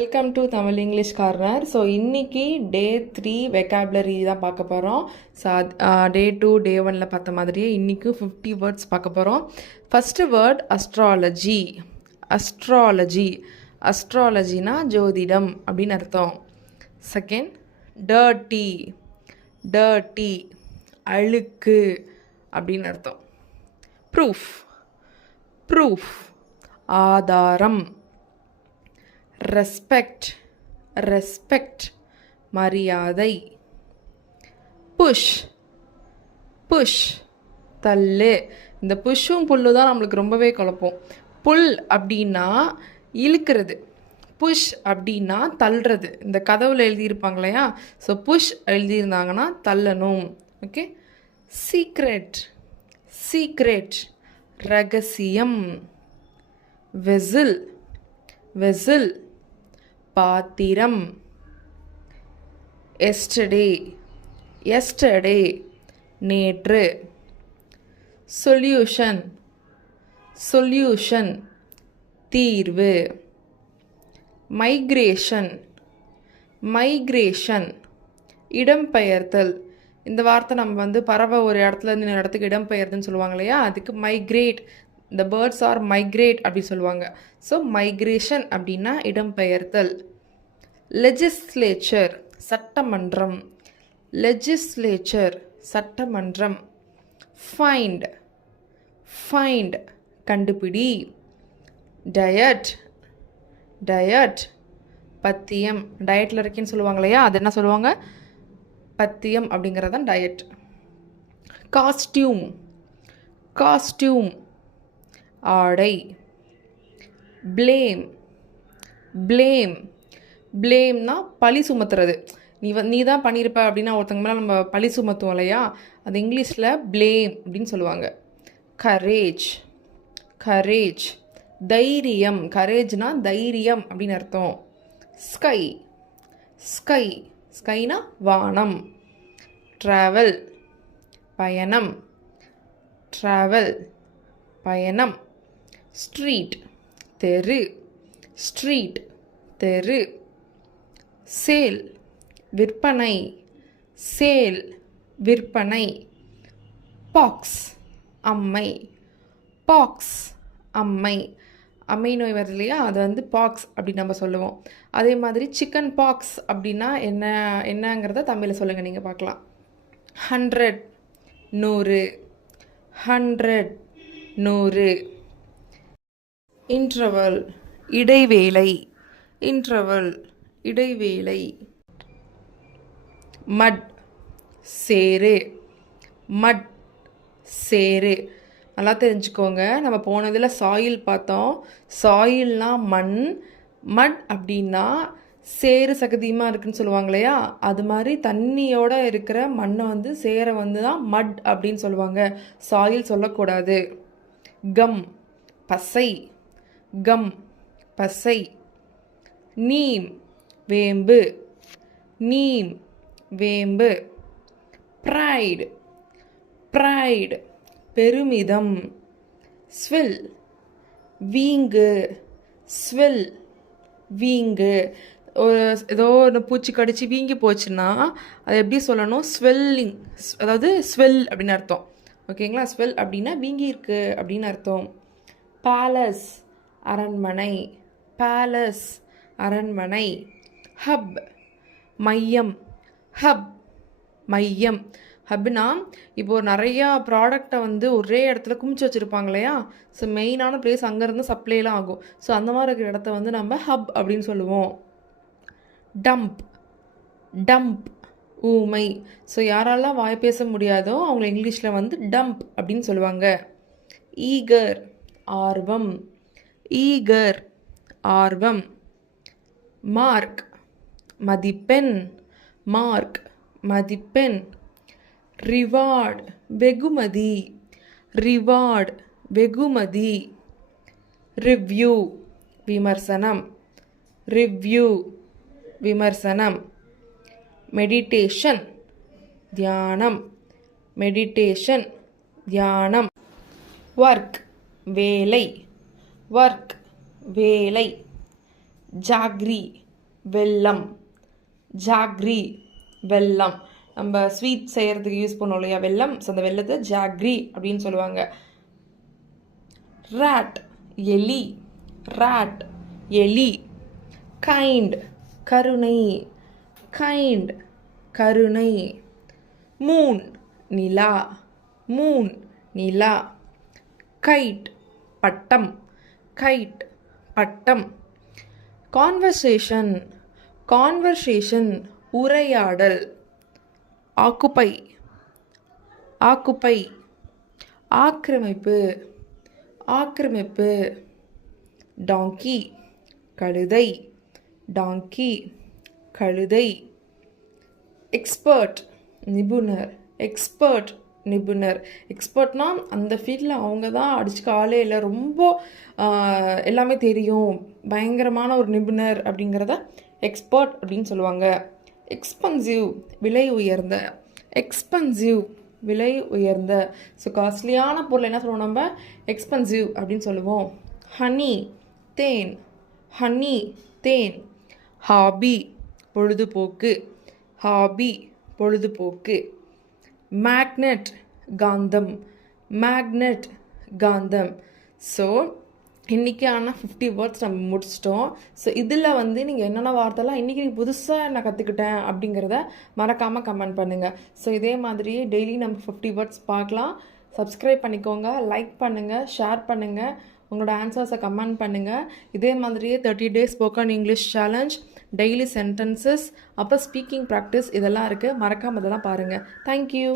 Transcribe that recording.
Welcome to Tamil English corner. So இன்னைக்கு டே 3 vocabulary தான் பார்க்க போகிறோம். ஸோ டே 2 டே 1ல் பார்த்த மாதிரியே இன்றைக்கும் 50 வேர்ட்ஸ் பார்க்க போகிறோம். First word astrology. அஸ்ட்ராலஜினா ஜோதிடம் அப்படின்னு அர்த்தம். செகண்ட் டர்ட்டி அழுக்கு அப்படின்னு அர்த்தம். ப்ரூஃப் ஆதாரம். ரெஸ்பெக்ட் மரியாதை. புஷ் தள்ளு. இந்த புஷ்ஷும் புல்லு தான் நம்மளுக்கு ரொம்பவே குழப்பம். புல் அப்படின்னா இழுக்கிறது, புஷ் அப்படின்னா தள்ளுறது. இந்த கதவுல எழுதியிருப்பாங்க இல்லையா, ஸோ புஷ் எழுதியிருந்தாங்கன்னா தள்ளணும். ஓகே. சீக்ரெட் ரகசியம். வெசில் பாத்திரம். எஸ்டர்டே நேற்று. சொல்யூஷன் தீர்வு. மைக்ரேஷன் இடம்பெயர்த்தல். இந்த வார்த்தை நம்ம பறவை ஒரு இடத்துல இருந்து இன்னொரு இடத்துக்கு இடம்பெயர்துன்னு சொல்லுவாங்க இல்லையா, அதுக்கு மைக்ரேட். இந்த பேர்ட்ஸ் ஆர் மைக்ரேட் அப்படி சொல்லுவாங்க. ஸோ மைக்ரேஷன் அப்படின்னா இடம்பெயர்த்தல். லெஜிஸ்லேச்சர் சட்டமன்றம். ஃபைண்ட் கண்டுபிடி. டயட் பத்தியம். டயட்டில் இருக்கேன்னு சொல்லுவாங்க இல்லையா, அது என்ன சொல்லுவாங்க, பத்தியம் அப்படிங்கிறதான் டயட். காஸ்டியூம் ஆடை. பிளேம்னா பழி சுமத்துறது. நீ தான் பண்ணியிருப்ப அப்படின்னா ஒருத்தங்க மேலே நம்ம பழி சுமத்துவோம் இல்லையா, அது இங்கிலீஷில் பிளேம் அப்படின்னு சொல்லுவாங்க. கரேஜ் தைரியம். கரேஜ்னா தைரியம் அப்படின்னு அர்த்தம். ஸ்கைனா வானம். ட்ராவல் பயணம். ஸ்ட்ரீட் தெரு. சேல் விற்பனை. பாக்ஸ் அம்மை நோய் வருது இல்லையா, அது பாக்ஸ் அப்படின்னு நம்ம சொல்லுவோம். அதே மாதிரி சிக்கன் பாக்ஸ் அப்படின்னா என்னங்கிறத தமிழில் சொல்லுங்கள், நீங்கள் பார்க்கலாம். 100 இன்டர்வல் இடைவேளை. மட் சேரு. நல்லா தெரிஞ்சுக்கோங்க, நம்ம போனதில் சாயில் பார்த்தோம். சாயில்னா மட் அப்படின்னா சேறு சகதியமாக இருக்குன்னு சொல்லுவாங்க இல்லையா, அது மாதிரி தண்ணியோட இருக்கிற மண்ணை சேரை தான் மட் அப்படின்னு சொல்லுவாங்க. சாயில் சொல்லக்கூடாது. பசை. நீம் வேம்பு. ப்ரைடு பெருமிதம். ஸ்வில் வீங்கு. ஏதோ ஒரு பூச்சி கடிச்சு வீங்கி போச்சுன்னா அது எப்படி சொல்லணும், ஸ்வெல்லிங். அதாவது ஸ்வெல் அப்படின்னு அர்த்தம். ஓகேங்களா, ஸ்வெல் அப்படின்னா வீங்கி இருக்கு அப்படின்னு அர்த்தம். பேலஸ் அரண்மனை. ஹப் மையம். ஹப்னா இப்போ நிறையா ப்ராடக்டை ஒரே இடத்துல குமிச்சு வச்சுருப்பாங்க இல்லையா, ஸோ மெயினான பிளேஸ் அங்கேருந்து சப்ளைலாம் ஆகும். ஸோ அந்த மாதிரி இருக்கிற இடத்த நம்ம ஹப் அப்படின்னு சொல்லுவோம். டம்ப் ஊமை. ஸோ யாரெல்லாம் வாய் பேச முடியாதோ அவங்கள இங்கிலீஷில் டம்ப் அப்படின்னு சொல்லுவாங்க. ஈகர் ஆர்வம். மார்க் மதிப்பெண். ரிவார்ட் வெகுமதி. ரிவ்யூ விமர்சனம். மெடிடேஷன் தியானம். ஒர்க் வேலை. ஜாக்ரி வெல்லம். ஜாக்ரி வெல்லம். நம்ம ஸ்வீட் செய்கிறதுக்கு யூஸ் பண்ணோம் இல்லையா வெல்லம், ஸோ அந்த வெல்லத்தை ஜாக்ரி அப்படின்னு சொல்லுவாங்க. ரேட் எலி. ரேட் எலி. கைண்ட் கருணை. கைண்ட் கருணை. மூன் நிலா. மூன் நிலா. கைட் பட்டம். கைட் பட்டம். கான்வர்சேஷன். கான்வர்சேஷன் உரையாடல். ஆக்குப்பை. ஆக்குப்பை. ஆக்கிரமிப்பு. ஆக்கிரமிப்பு. டாங்கி கழுதை. டாங்கி கழுதை. எக்ஸ்பர்ட் நிபுணர். எக்ஸ்பர்ட் நிபுணர். எக்ஸ்பர்ட்னா அந்த ஃபீல்டில் அவங்க தான் அடிச்சுக்க ஆளே இல்லை, ரொம்ப எல்லாமே தெரியும், பயங்கரமான ஒரு நிபுணர் அப்படிங்கிறத எக்ஸ்பர்ட் அப்படின்னு சொல்லுவாங்க. எக்ஸ்பென்சிவ் விலை உயர்ந்த. எக்ஸ்பென்சிவ் விலை உயர்ந்த. ஸோ காஸ்ட்லியான பொருள் என்ன சொல்லுவோம் நம்ம, எக்ஸ்பென்சிவ் அப்படின்னு சொல்லுவோம். ஹனி தேன். ஹனி தேன். ஹாபி பொழுதுபோக்கு. ஹாபி பொழுதுபோக்கு. மேக்னெட் காந்தம். மேக்னெட் காந்தம். ஸோ இன்றைக்கான 50 வேர்ட்ஸ் நம்ம முடிச்சிட்டோம். ஸோ இதில் வந்து நீங்கள் என்னென்ன வார்த்தைலாம் இன்றைக்கி நீங்கள் புதுசாக நான் கற்றுக்கிட்டேன் அப்படிங்கிறத மறக்காமல் கமெண்ட் பண்ணுங்கள். ஸோ இதே மாதிரியே டெய்லி நம்ம 50 வேர்ட்ஸ் பார்க்கலாம். சப்ஸ்கிரைப் பண்ணிக்கோங்க, லைக் பண்ணுங்கள், ஷேர் பண்ணுங்கள், உங்களோட ஆன்சர்ஸை கமெண்ட் பண்ணுங்கள். இதே மாதிரியே 30 days spoken English challenge, daily sentences, அப்புறம் ஸ்பீக்கிங் ப்ராக்டிஸ் இதெல்லாம் இருக்குது. மறக்காமல் இதெல்லாம் பாருங்கள். தேங்க்யூ.